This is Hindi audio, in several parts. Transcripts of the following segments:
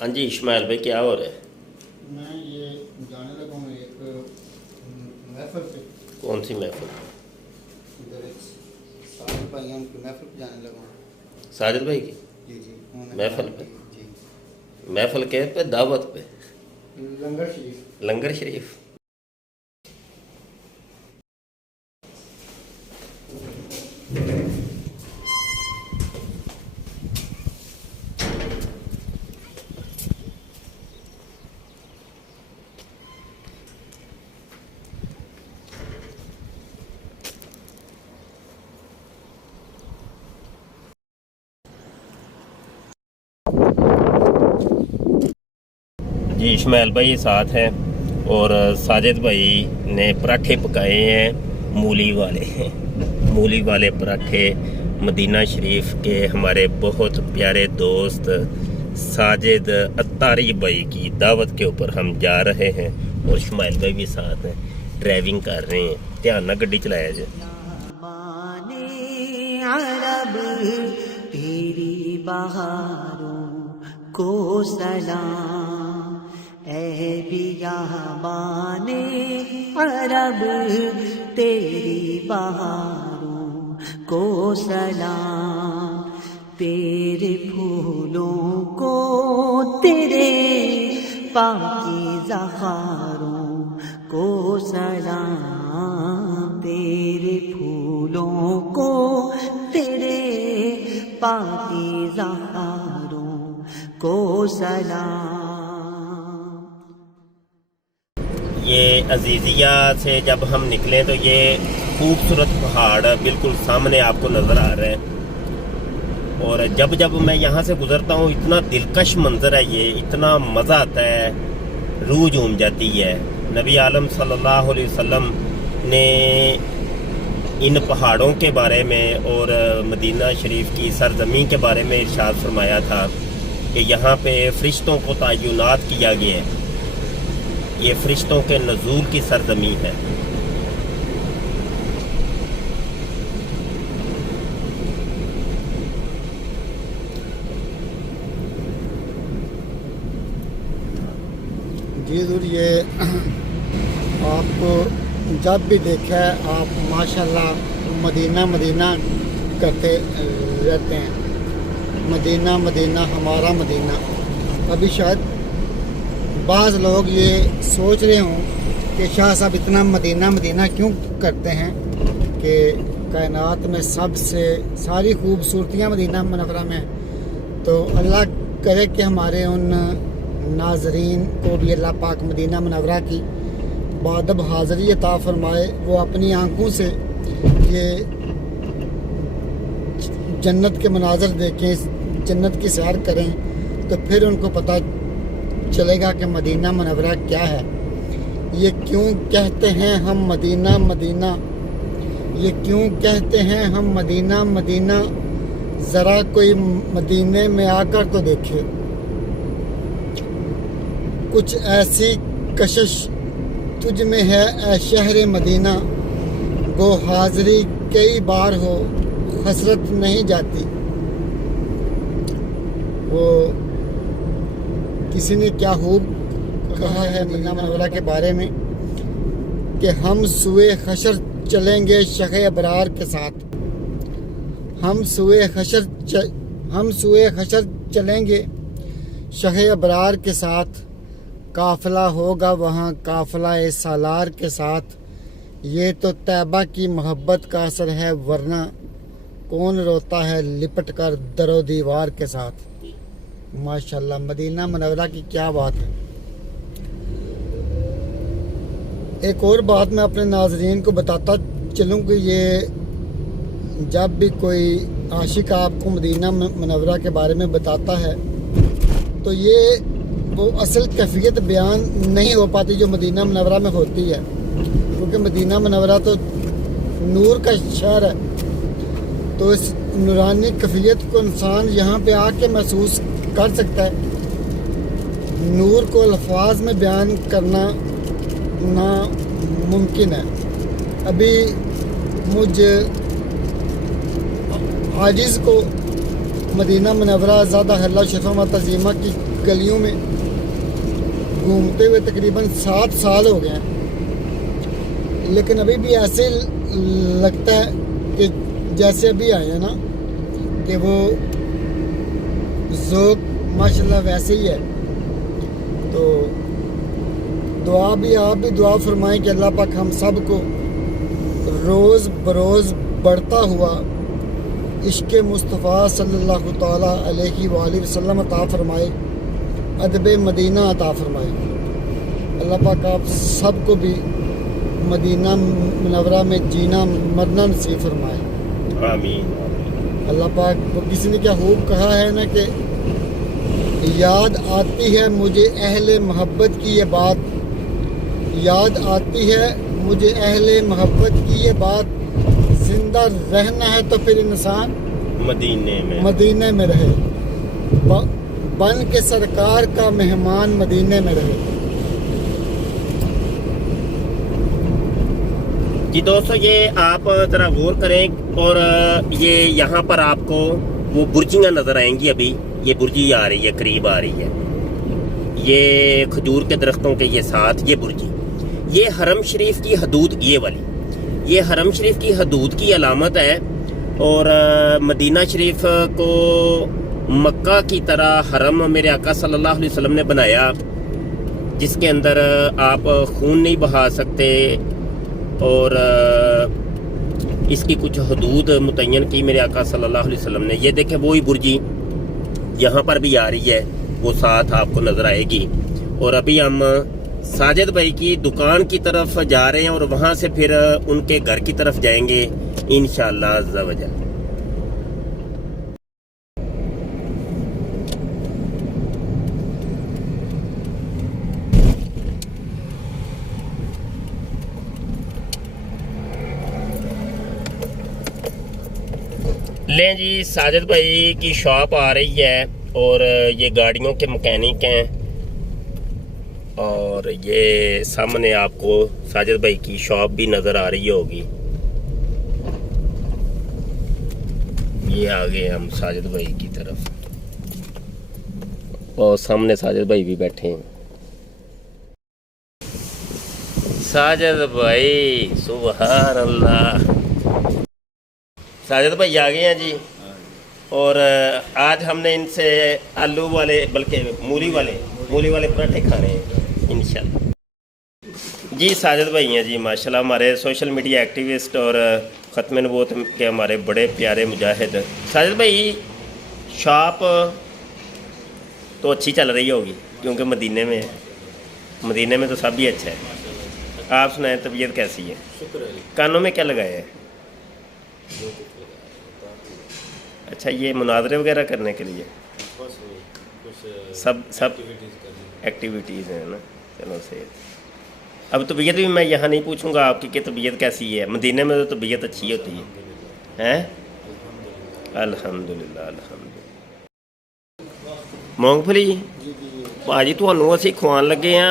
हाँ जी इस्माइल भाई, क्या हो रहा है? मैं ये जाने लगा हूँ एक महफिल पे। कौन सी महफिल? इधर एक साहिब भाई हैं, उनकी महफिल पे जाने लगा हूँ। साजिद भाई की जी जी, उन्होंने महफिल दावत पे? दी। जी, महफिल के पे दावत पे? लंगर शरीफ। लंगर शरीफ। जी इस्माइल भाई साथ हैं और साजिद भाई ने पराठे पकाए हैं, मूली वाले पराठे। मदीना शरीफ के हमारे बहुत प्यारे दोस्त साजिद अत्तारी भाई की दावत के ऊपर हम जा रहे हैं और इस्माइल भाई भी साथ हैं, ड्राइविंग कर रहे हैं। ध्यान ना गड्डी चलाया जाए। अरब तेरी बहारों को सलाम, ऐ बियाबाने अरब तेरी बहारों को सलाम, तेरे फूलों को तेरे पाकीज़ा खारों को सलाम, तेरे फूलों को तेरे पाकीज़ा खारों को सलाम। ये अजीज़िया से जब हम निकले तो ये खूबसूरत पहाड़ बिल्कुल सामने आपको नज़र आ रहे हैं और जब जब मैं यहाँ से गुजरता हूँ इतना दिलकश मंजर है ये, इतना मज़ा आता है, रूह झूम जाती है। नबी आलम सल्लल्लाहु अलैहि वसल्लम ने इन पहाड़ों के बारे में और मदीना शरीफ की सरजमीन के बारे में इरशाद फरमाया था कि यहाँ पे फरिश्तों को तैनात किया गया है, ये फरिश्तों के नज़ूल की सरजमीन है। जी ज़रूर, ये आपको जब भी देखा है आप माशाल्लाह मदीना मदीना करते रहते हैं। मदीना मदीना हमारा मदीना। अभी शायद बाज़ लोग ये सोच रहे हों कि शाह साहब इतना मदीना मदीना क्यों करते हैं कि कायनात में सबसे सारी खूबसूरतियाँ मदीना मुनव्वरा में हैं। तो अल्लाह करे कि हमारे उन नाजरीन को भी अल्लाह पाक मदीना मुनव्वरा की बादब हाज़री अता फरमाए, वो अपनी आंखों से ये जन्नत के मनाज़र देखें, जन्नत की सैर करें, तो फिर उनको पता चलेगा कि मदीना मुनव्वरा क्या है। ये क्यों कहते हैं हम मदीना मदीना, ये क्यों कहते हैं हम मदीना मदीना, ज़रा कोई मदीने में आकर तो देखे। कुछ ऐसी कशिश तुझ में है ए शहर मदीना, गो हाज़री कई बार हो हसरत नहीं जाती। वो किसी ने क्या खूब कहा है मदीना मुनव्वरा के बारे में कि हम सुए हशर चलेंगे शख़े अबरार के साथ, हम सुए हशर चलेंगे शख़े अबरार के साथ, काफ़िला होगा वहाँ काफ़िला सालार के साथ। ये तो तैबा की मोहब्बत का असर है, वरना कौन रोता है लिपट कर दरो दीवार के साथ। माशाल्लाह मदीना मुनव्वरा की क्या बात है। एक और बात मैं अपने नाज़रीन को बताता चलूँ कि ये जब भी कोई आशिक आपको मदीना मुनव्वरा के बारे में बताता है तो ये वो असल कैफियत बयान नहीं हो पाती जो मदीना मुनव्वरा में होती है, क्योंकि मदीना मुनव्वरा तो नूर का शहर है। तो इस नूरानी कैफियत को इंसान यहाँ पे आके महसूस कर सकता है। नूर को अल्फाज में बयान करना नामुमकिन है। अभी मुझ आजिज़ को मदीना मुनव्वरा ज़्यादा हल्ला शफ़ा व तज़ीमा की गलियों में घूमते हुए तकरीबन 7 साल हो गए हैं, लेकिन अभी भी ऐसे लगता है कि जैसे अभी आए हैं ना, कि वो ज़ौक़ माशाल्लाह वैसे ही है। तो दुआ भी, आप भी दुआ फरमाएं कि अल्लाह पाक हम सब को रोज़ बरोज़ बढ़ता हुआ इश्क़ मुस्तफ़ा सल्लल्लाहु ताला अलैहि वसल्लम अता फरमाए, अदब मदीना अता फरमाए। अल्लाह पाक आप सब को भी मदीना मुनव्वरा में जीना मरना नसीब फरमाए। आमीन। अल्लाह पाक, वो किसी ने क्या खूब कहा है ना कि याद आती है मुझे अहले मोहब्बत की ये बात, याद आती है मुझे अहले मोहब्बत की ये बात, जिंदा रहना है तो फिर इंसान मदीने में रहे, बन के सरकार का मेहमान मदीने में रहे। जी दोस्तों, ये आप ज़रा गौर करें, और ये यहाँ पर आपको वो बुर्जियाँ नज़र आएंगी। अभी ये बुर्जी आ रही है, करीब आ रही है, ये खजूर के दरख्तों के ये साथ ये बुर्जी, ये हरम शरीफ की हदूद, ये वाली ये हरम शरीफ की हदूद की अलामत है। और मदीना शरीफ को मक्का की तरह हरम मेरे आका सल्लल्लाहु अलैहि वसल्लम ने बनाया, जिसके अंदर आप खून नहीं बहा सकते, और इसकी कुछ हदूद मुतय्यन की मेरे आका सल्लल्लाहु अलैहि वसल्लम ने। ये देखें, वही बुर्जी यहाँ पर भी आ रही है, वो साथ आपको नज़र आएगी। और अभी हम साजिद भाई की दुकान की तरफ जा रहे हैं, और वहाँ से फिर उनके घर की तरफ जाएंगे इंशाअल्लाह अज़्ज़ा वजल। लें जी, साजिद भाई की शॉप आ रही है, और ये गाड़ियों के मैकेनिक हैं, और ये सामने आपको साजिद भाई की शॉप भी नज़र आ रही होगी। ये आगे हम साजिद भाई की तरफ, और सामने साजिद भाई भी बैठे हैं। साजिद भाई, सुभान अल्लाह। साजिद भाई आ गए हैं जी, और आज हमने इनसे आलू वाले, बल्कि मूली वाले पराठे खाने हैं इंशाल्लाह। जी साजिद भाई हैं जी, माशाल्लाह, हमारे सोशल मीडिया एक्टिविस्ट और ख़त्म नबूवत के हमारे बड़े प्यारे मुजाहिद। साजिद भाई, शॉप तो अच्छी चल रही होगी, क्योंकि मदीने में है, मदीने में तो सब ही अच्छा है। आप सुनाएं, तबीयत कैसी है? शुक्र है। कानों में क्या लगाया है? अच्छा, ये मुनाजरे वगैरह करने के लिए सब एक्टिविटीज़ हैं ना। चलो सही। अब तबीयत भी मैं यहाँ नहीं पूछूंगा आपकी कि तबीयत कैसी है, मदीने में तो तबीयत अच्छी होती है, हैं? अल्हम्दुलिल्लाह अल्हम्दुलिल्लाह। मूंगफली भाजी ਤੁਹਾਨੂੰ ਅਸੀਂ ਖਵਾਉਣ ਲੱਗੇ ਆ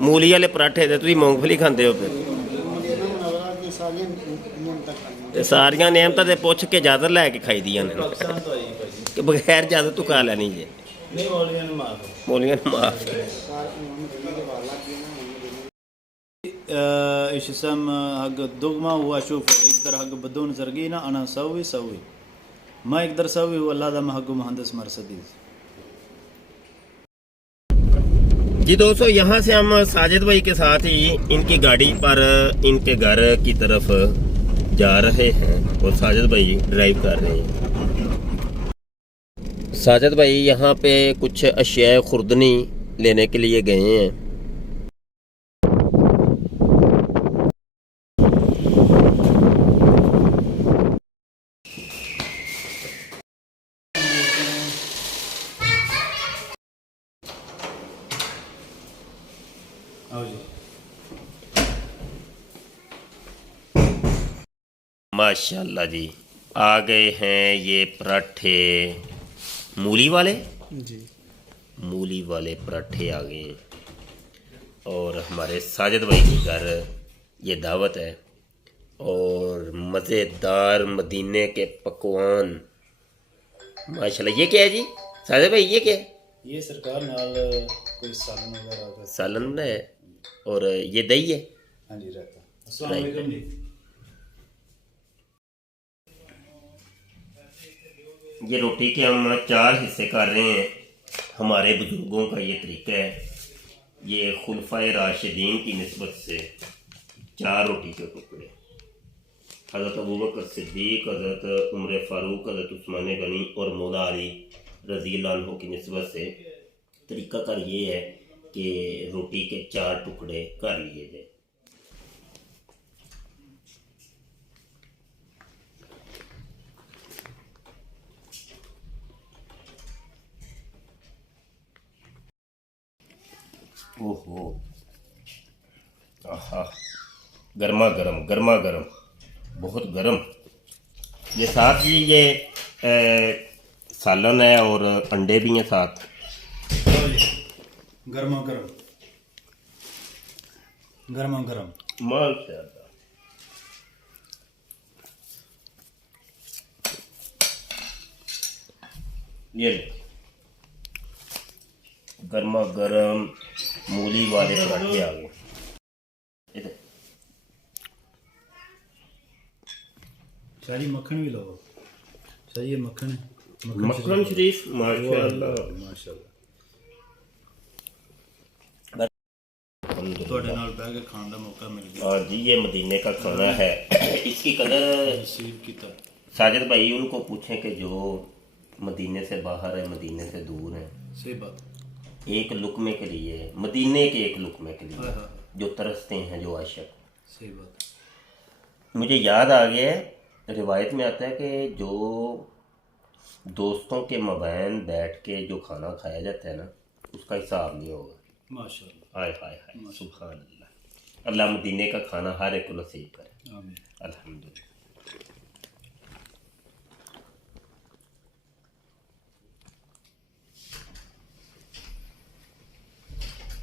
मूली वाले पराठे, तो तुम मूंगफली खाते हो? फिर सारिया नियमतां ते पुछ के इजाजत लैके खाई दियां ने कि बगैर इजाजत तू खा लैनी जे? मौलियां ने माफ। इशसम हग दुगमा हुआ शूफ इकदर हग बदून जरगीना अना सवी सवी मैं इकदर सवी हुआ अल्लाह दा महग मुहंदिस मरसदीस। जी दोस्तों, यहाँ से हम साजिद भाई के साथ ही इनकी गाड़ी पर इनके घर की तरफ जा रहे हैं, और साजिद भाई ड्राइव कर रहे हैं। साजिद भाई यहाँ पे कुछ अशिया खुर्दनी लेने के लिए गए हैं। माशाल्लाह जी, आ गए हैं ये पराठे मूली वाले जी, मूली वाले पराठे आ गए हैं, और हमारे साजिद भाई के घर ये दावत है, और मज़ेदार मदीने के पकवान माशाल्लाह। ये क्या है जी साजिद भाई, ये क्या है? ये सरकार नाल कोई सालन वगैरह का। सालन है और ये दही है। हाँ जी रहता। अस्सलाम वालेकुम जी। ये रोटी के हम 4 हिस्से कर रहे हैं। हमारे बुजुर्गों का ये तरीका है। ये खुलफाए राशिदीन की निस्बत से 4 रोटी के टुकड़े, हज़रत अबू बकर सिद्दीक, हज़रत उमर फ़ारूक, हज़रत उस्मान गनी और मौला अली रज़ी अल्लाह अन्हु की निस्बत से तरीक़ाकार ये है कि रोटी के 4 टुकड़े कर लिए जाए। ओहो, आहा, गर्मा गर्म, बहुत गर्म। ये साथ ही ये सालन है और अंडे भी हैं साथ। गर्मा गर्म। माशाअल्लाह। ये लो, गर्मा गर्म मूली वाले पराठे आ गए। इधर शाही मक्खन भी लो। शाही मक्खन शरीफ माशाअल्लाह। ਤੁਹਾਡੇ ਨਾਲ ਬਹਿ ਕੇ ਖਾਣ ਦਾ ਮੌਕਾ ਮਿਲ ਗਿਆ। और जी ये मदीने का खाना है। इसकी कदर नसीब की तरह। साजिद भाई उनको पूछें कि जो मदीने से बाहर है, मदीने से दूर है, सही बात। एक लुकमे के लिए, मदीने के एक लुकमे के लिए हाँ। जो तरसते हैं, जो आशिक। सही बात। मुझे याद आ गया है, रिवायत में आता है कि जो दोस्तों के मबैन बैठ के जो खाना खाया जाता है ना, उसका हिसाब नहीं होगा। माशाल्लाह। हाय हाय हाय, सुभान अल्लाह। अल्लाह मदीने का खाना हर एक को नसीब करे। आमीन। अल्हम्दुलिल्लाह।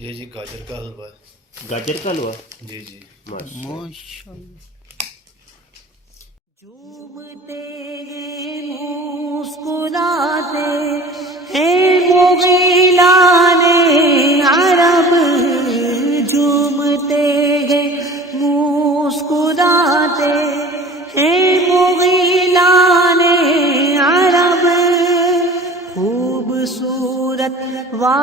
ये जी गाजर का हलवा है। गाजर का हलवा। जी माशाल्लाह। झूमते हैं मुस्कुराते हैं मुग़ीलाने अरब, झूमते हैं मुस्कुराते हैं मुग़ीलाने अरब, खूबसूरत वा